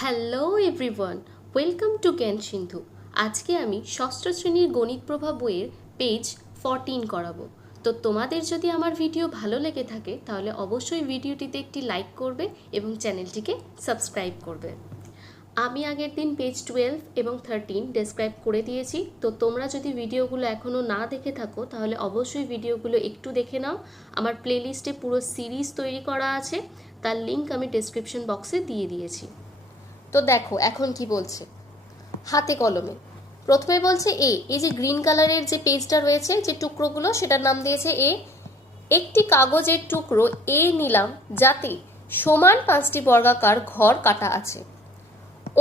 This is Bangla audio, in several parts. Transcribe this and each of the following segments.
হ্যালো এভরিওয়ান, ওয়েলকাম টু জ্ঞান সিন্ধু। আজকে আমি ষষ্ঠ শ্রেণীর গণিত প্রভা বইয়ের পেজ 14 করাবো। তো তোমাদের যদি আমার ভিডিও ভালো লেগে থাকে তাহলে অবশ্যই ভিডিওটিতে একটি লাইক করবে এবং চ্যানেলটিকে সাবস্ক্রাইব করবে। আমি আগের দিন পেজ 12 এবং 13 ডেসক্রাইব করে দিয়েছি। তো তোমরা যদি ভিডিওগুলো এখনও না দেখে থাকো তাহলে অবশ্যই ভিডিওগুলো একটু দেখে নাও। আমার প্লেলিস্টে পুরো সিরিজ তৈরি করা আছে, তার লিঙ্ক আমি ডেসক্রিপশন বক্সে দিয়ে দিয়েছি। তো দেখো এখন কি বলছে, হাতে কলমে প্রথমে বলছে এই যে গ্রিন কালারের যে পেজটা রয়েছে, যে টুকরোগুলো, সেটার নাম দিয়েছে একটি কাগজের টুকরো নিলাম যাতে সমান 5টি বর্গাকার ঘর কাটা আছে।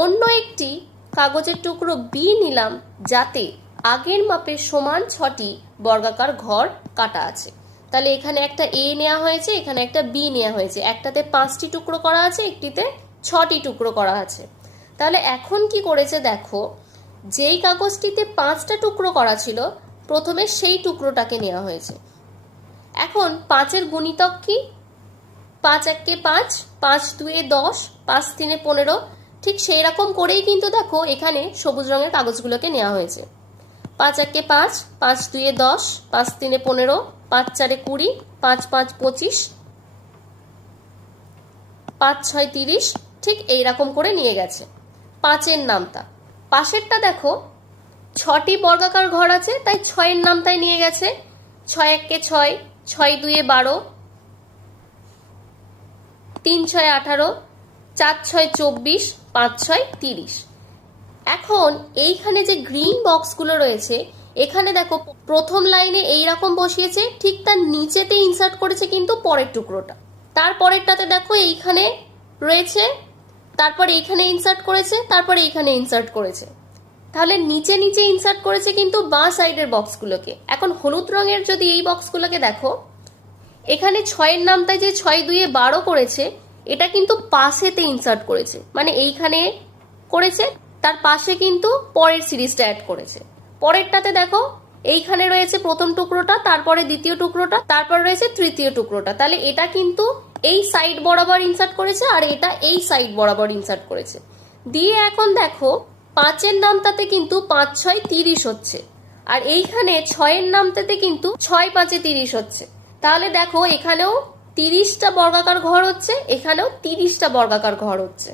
অন্য একটি কাগজের টুকরো নিলাম যাতে আগের মাপের সমান 6টি বর্গাকার ঘর কাটা আছে। তাহলে এখানে একটা নেওয়া হয়েছে, এখানে একটা নেওয়া হয়েছে। একটাতে 5টি টুকরো করা আছে, একটিতে 6টি টুকরো করা আছে। তাহলে এখন কি করেছে দেখো, যেই কাগজটিতে 5টা টুকরো করা ছিল প্রথমে সেই টুকরোটাকে নেওয়া হয়েছে। এখন 5-এর গুণিতক কি? 5 1 5, 5 2 10, 5 3 15। ঠিক সেই রকম করেই কিন্তু দেখো এখানে সবুজ রঙের কাগজগুলোকে নেওয়া হয়েছে। 5 1 5, 5 2 10, 5 3 15, 5 4 20, 5 5 25, 5 6 30। ঠিক এইরকম করে নিয়ে গেছে। 5-এর নামতা, পাশেরটা দেখো 6টি বর্গাকার ঘর আছে, তাই 6-এর নামতায় নিয়ে গেছে। 6 1 6, 6 2 12, 3 6 18, 4 6 24, 5 6 30। এখন এইখানে যে গ্রিন বক্সগুলো রয়েছে, এখানে দেখো প্রথম লাইনে এইরকম বসিয়েছে, ঠিক তার নিচেতে ইনসার্ট করেছে কিন্তু পরের টুকরোটা। তারপরেরটাতে দেখো এইখানে রয়েছে, তারপর এইখানে ইনসার্ট করেছে, তারপর এইখানে ইনসার্ট করেছে। তাহলে নিচে নিচে ইনসার্ট করেছে কিন্তু বাঁ সাইডের বক্সগুলোকে। এখন হলুদ রঙের যদি এই বক্সগুলোকে দেখো, এখানে 6-এর নামটায় যে 6 2 12 করেছে, এটা কিন্তু পাশেতে ইনসার্ট করেছে, মানে এইখানে করেছে, তার পাশে কিন্তু পরের সিরিজটা অ্যাড করেছে। পরেরটাতে দেখো এইখানে রয়েছে প্রথম টুকরোটা, তারপরে দ্বিতীয় টুকরোটা, তারপর রয়েছে তৃতীয় টুকরোটা। তাহলে এটা কিন্তু এই সাইড বরাবর ইনসার্ট করেছে আর এটা এই সাইড বরাবর ইনসার্ট করেছে। দিয়ে এখন দেখো 5-এর নামটাতে কিন্তু 5 6 30 হচ্ছে, আর এইখানে 6-এর নামটাতে কিন্তু 6 5 30 হচ্ছে। তাহলে দেখো এখানেও 30টা বর্গাকার ঘর হচ্ছে, এখানেও 30টা বর্গাকার ঘর হচ্ছে।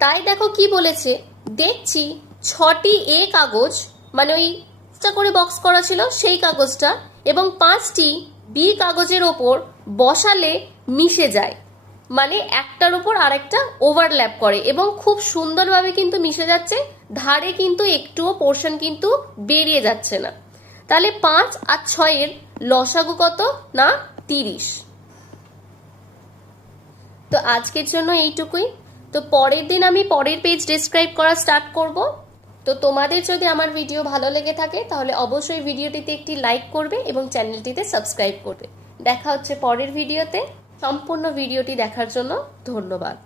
তাই দেখো কি বলেছে, দেখছি 6টি কাগজ, মানে ওই করে বক্স করা ছিল সেই কাগজটা, এবং 5টি কাগজের ওপর বসালে মিশে যায়, মানে একটার উপর আরেকটা ওভারল্যাপ করে এবং খুব সুন্দরভাবে কিন্তু মিশে যাচ্ছে। ধারে কিন্তু একটুও পোর্শন কিন্তু বেরিয়ে যাচ্ছে না। তাহলে 5 আর 6-এর লসাগু কত না 30। তো আজকের জন্য এইটুকুই। তো পরের দিন আমি পরের পেজ ডেসক্রাইব করা স্টার্ট করব। তো তোমাদের যদি আমার ভিডিও ভালো লেগে থাকে তাহলে অবশ্যই ভিডিওটিতে একটি লাইক করবে এবং চ্যানেলটিতে সাবস্ক্রাইব করবে। দেখা হচ্ছে পরের ভিডিওতে। সম্পূর্ণ ভিডিওটি দেখার জন্য ধন্যবাদ।